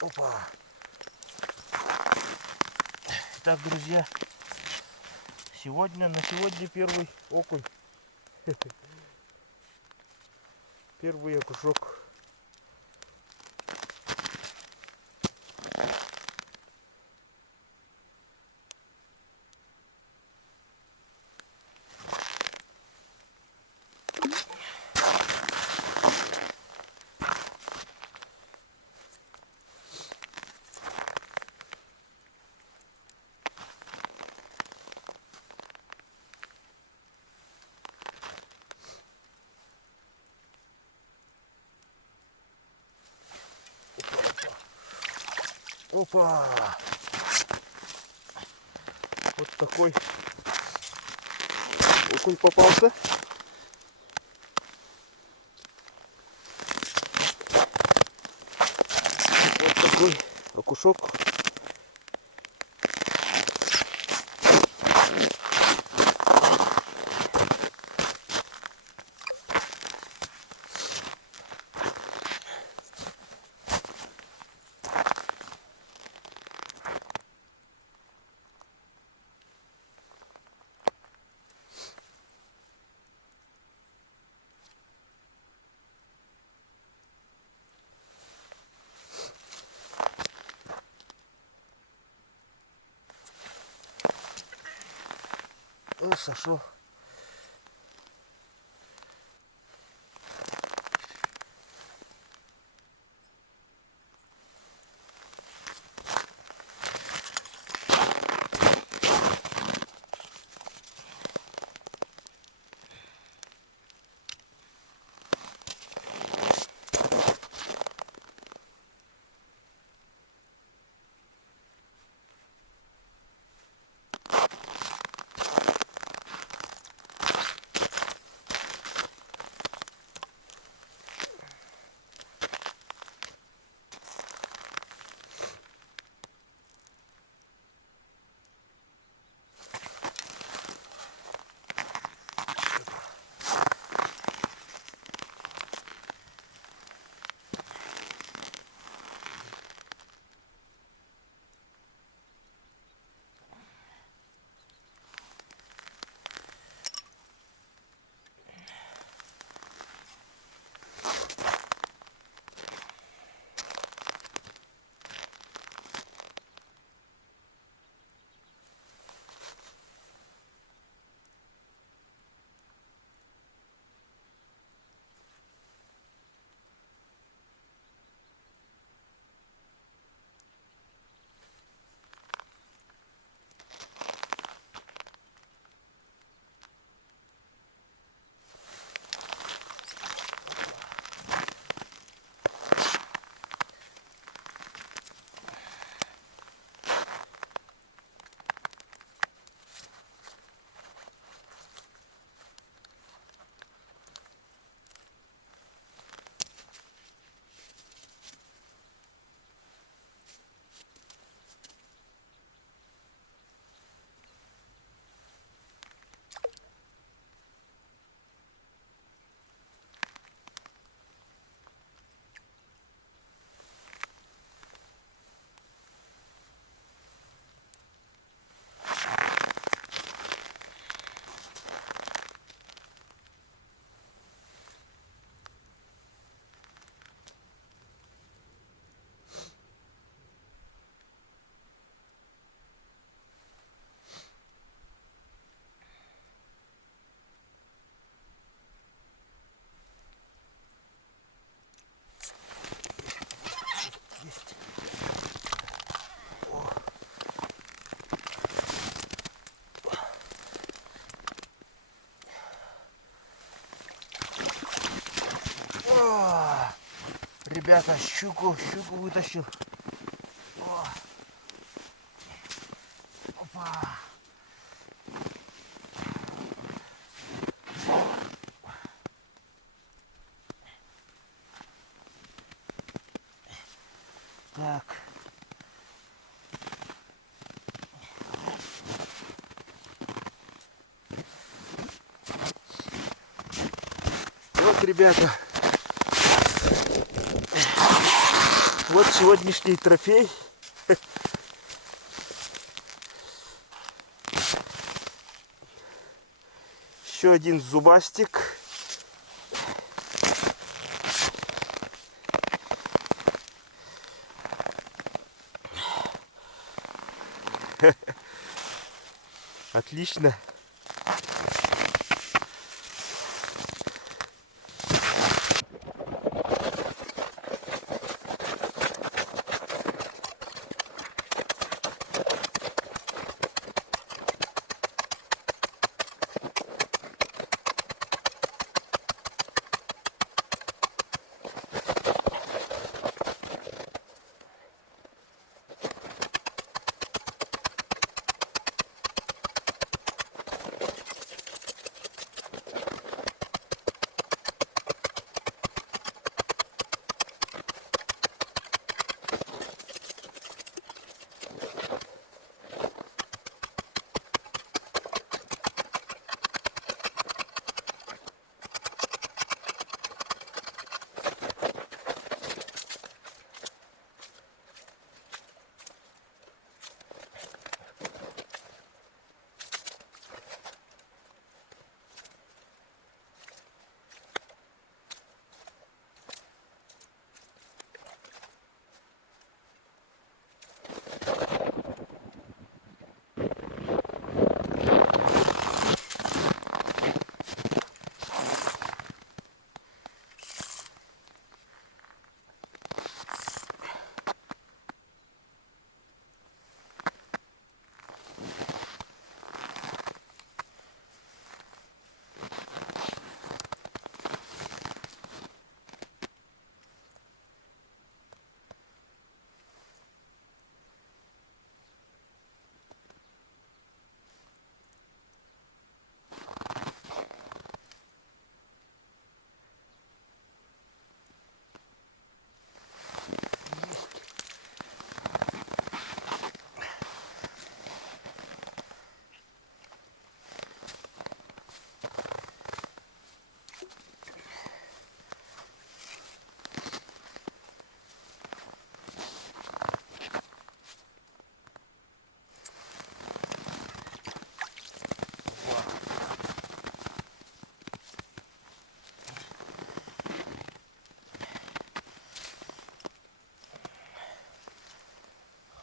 Опа. Так, друзья, на сегодня первый окунь. Первый окушок. Опа! Вот такой окунь попался. Вот такой окушок. Сошел. Есть. О, ребята, щуку вытащил. О. Опа. Так. Вот, ребята, Вот сегодняшний трофей. Еще один зубастик. Отлично.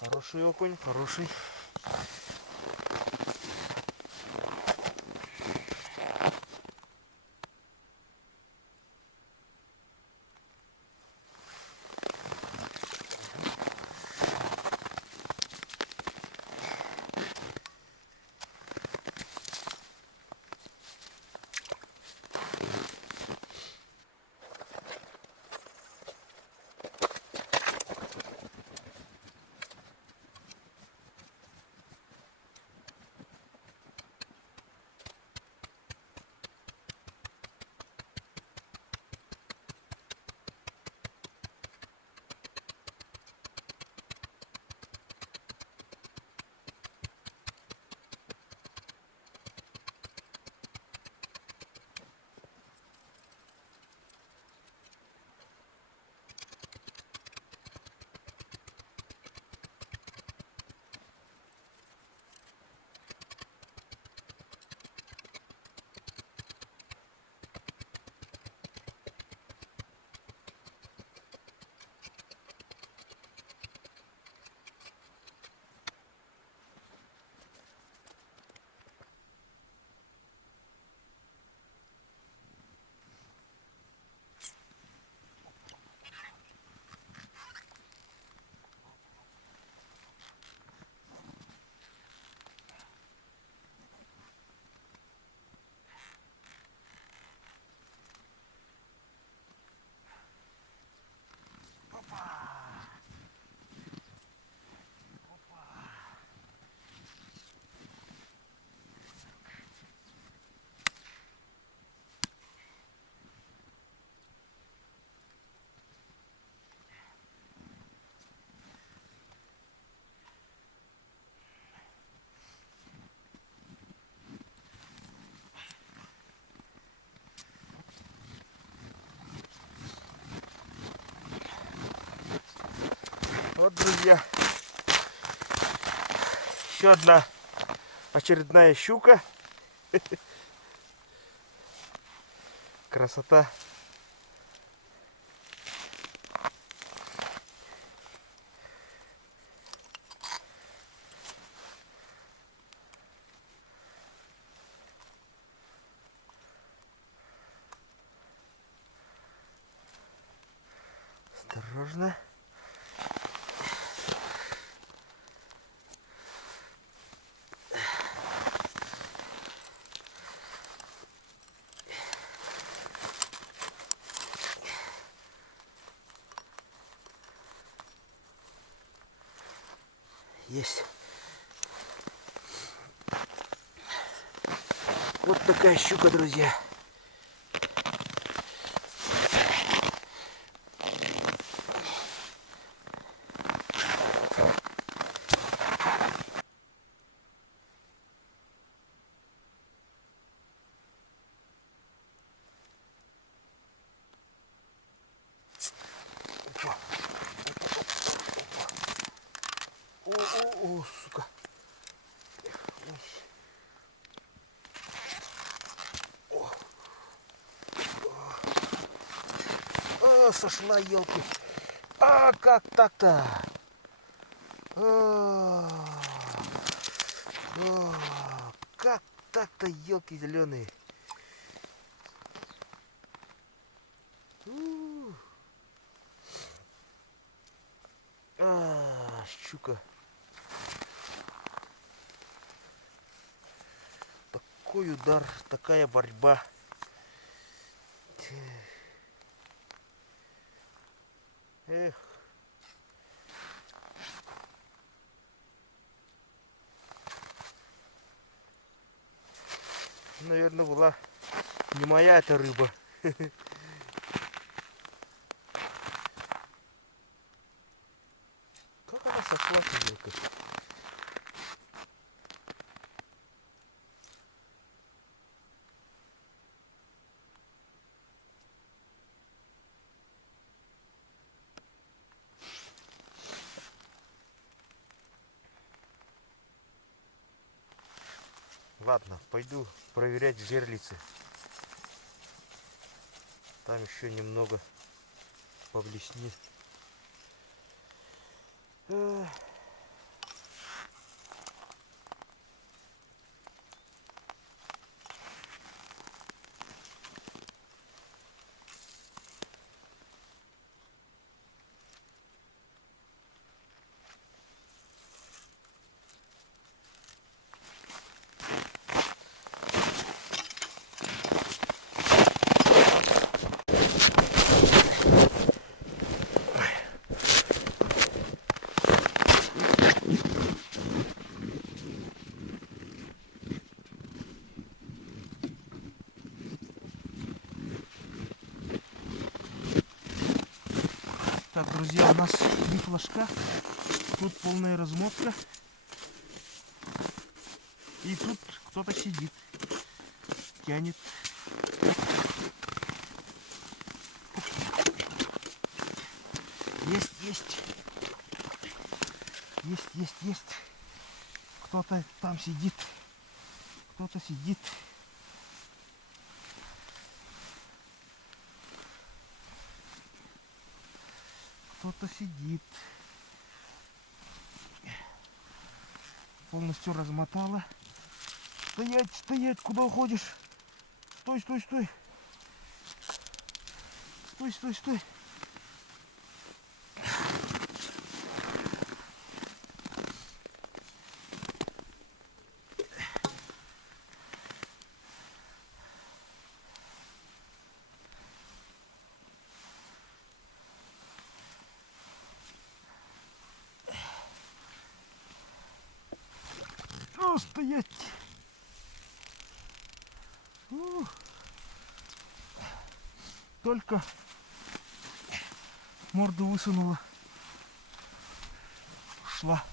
Хороший окунь, хороший. Вот, друзья, еще одна очередная щука. Красота. Осторожно. Есть. Вот такая щука, друзья. О, сука. О, сошла, елки. А как так-то? Как так-то, елки зеленые? Щука. Такой удар, такая борьба. Эх. Наверное, была не моя эта рыба. Как она сошла, елка? Ладно, пойду проверять жерлицы. Там еще немного поблеснет. Так, друзья, у нас 3 флажка. Тут полная размотка. И тут кто-то сидит. Тянет. Есть, есть. Есть, есть, есть. Кто-то там сидит. Кто-то сидит. Кто-то сидит. Полностью размотала. Стоять, стоять, куда уходишь? Стой, стой, стой. Стой, стой, стой. О, стоять. Только морду высунула. Шла.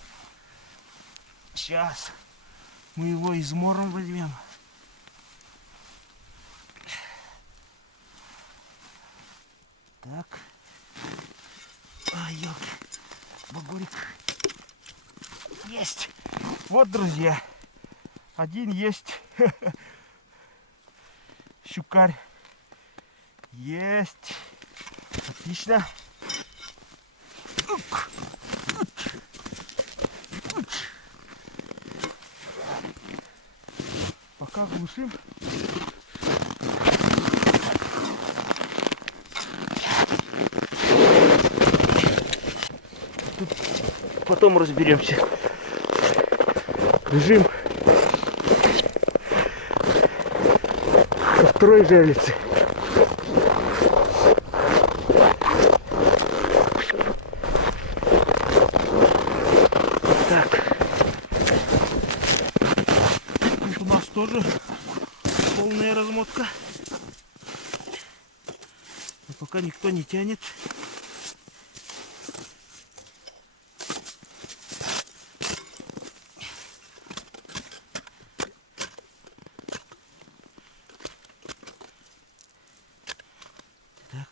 Сейчас мы его измором возьмем. Так. Ай, елки. Багорик. Есть. Вот, друзья. Один есть. Щукарь. Есть. Отлично. Пока глушим. Тут потом разберемся. Бежим ко второй жерлице. Так. Тут у нас тоже полная размотка. Но пока никто не тянет. Так.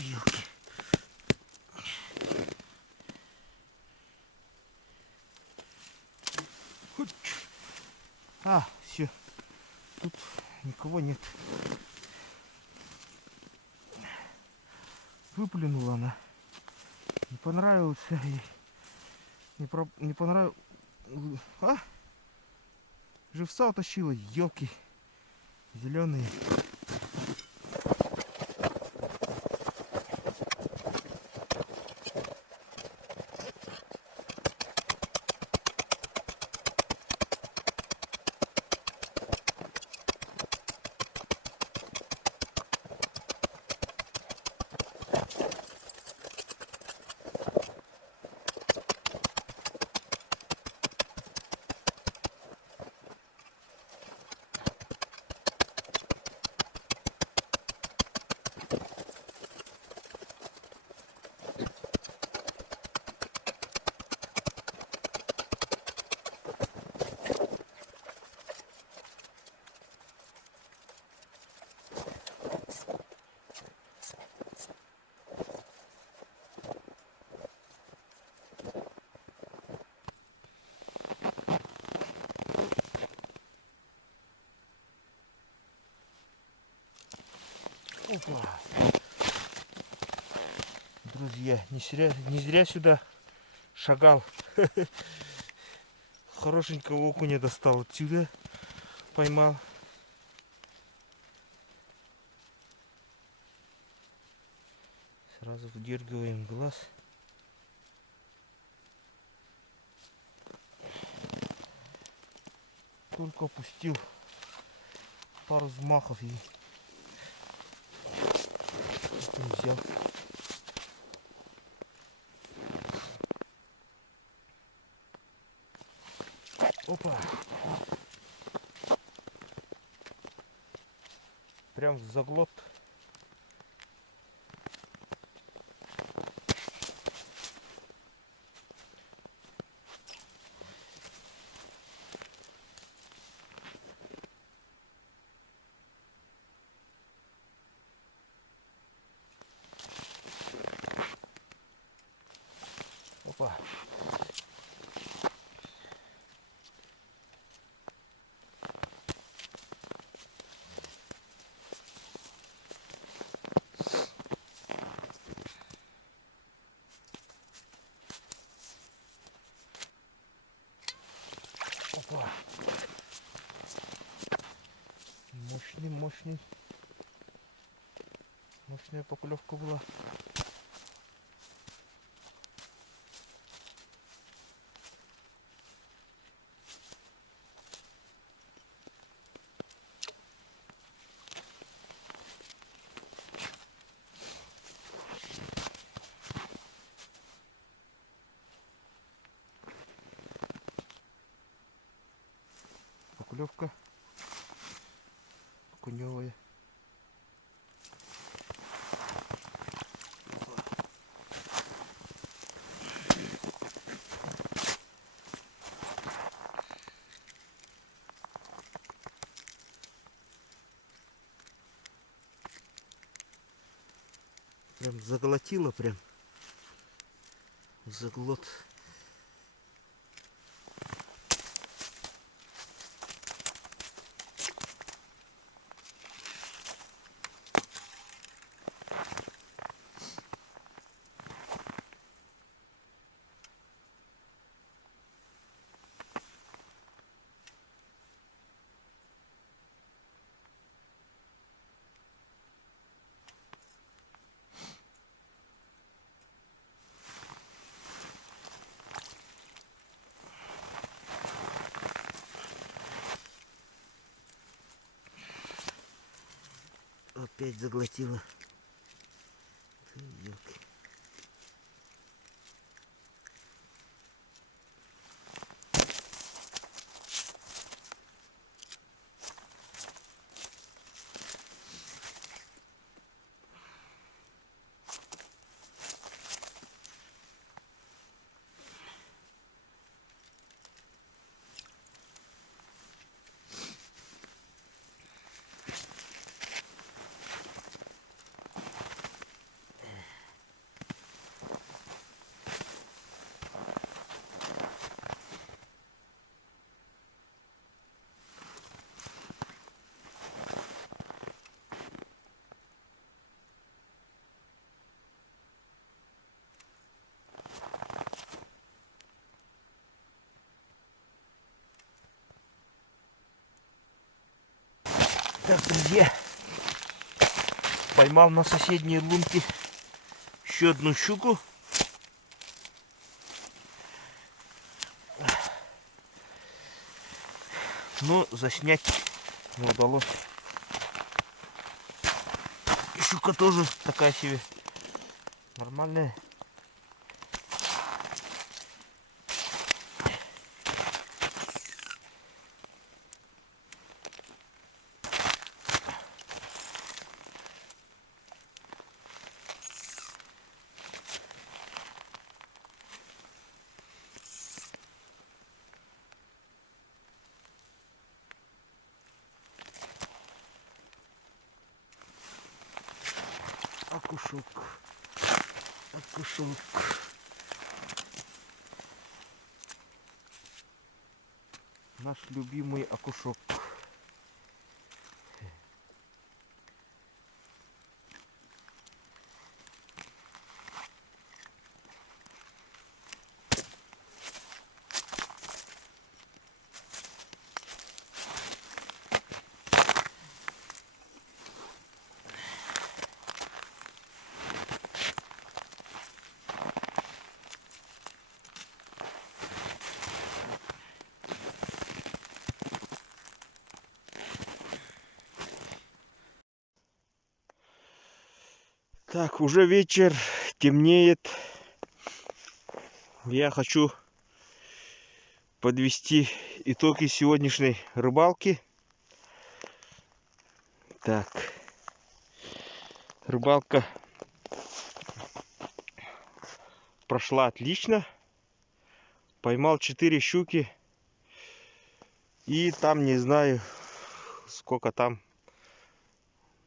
Елки. А, все. Тут никого нет. Выплюнула она. Не понравился ей. Не понравилось. А? Живца утащила, елки. Зеленые. Опа. Друзья, не зря сюда шагал. Хорошенького окуня достал отсюда. Поймал. Сразу выдергиваем глаз. Только опустил пару взмахов и взял. Опа! Прям в заглот. Опа! Опа! Мощная поклевка была. Поклевка окуневая. Прям заглотила, прям. Заглот. Опять заглотила. Ёлки. Так, друзья, поймал на соседней лунке еще одну щуку. Но заснять не удалось. Щука тоже такая себе нормальная. Окушок. Окушок. Наш любимый окушок. Так, уже вечер, темнеет. Я хочу подвести итоги сегодняшней рыбалки. Так, рыбалка прошла отлично. Поймал 4 щуки. И там не знаю, сколько там,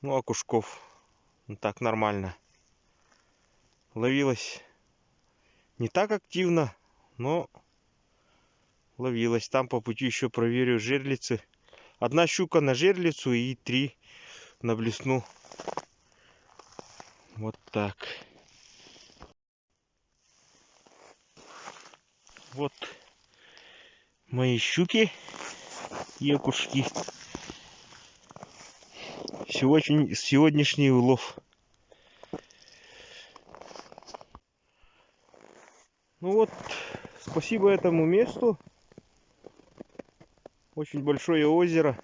ну, окушков. Так нормально. Ловилась не так активно, но ловилась. Там по пути еще проверю жерлицы. 1 щука на жерлицу и 3 на блесну. Вот так. Вот мои щуки и окушки. Сегодняшний улов. Ну вот, спасибо этому месту. Очень большое озеро.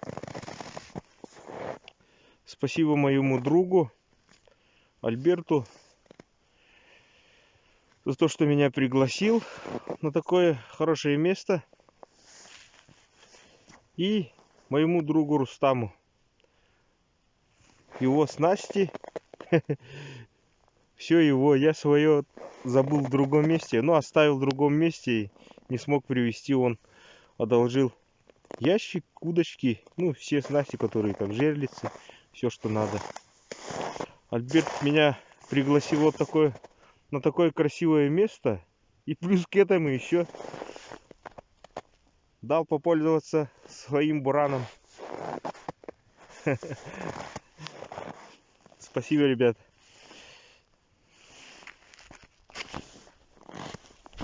Спасибо моему другу Альберту за то, что меня пригласил на такое хорошее место. И моему другу Рустаму. Его снасти. Все его. Я свое забыл в другом месте. Но оставил в другом месте и не смог привезти. Он одолжил ящик, удочки. Ну, все снасти, которые как жерлицы. Все, что надо. Альберт меня пригласил вот такое, на такое красивое место. И плюс к этому еще дал попользоваться своим бураном. Спасибо, ребят.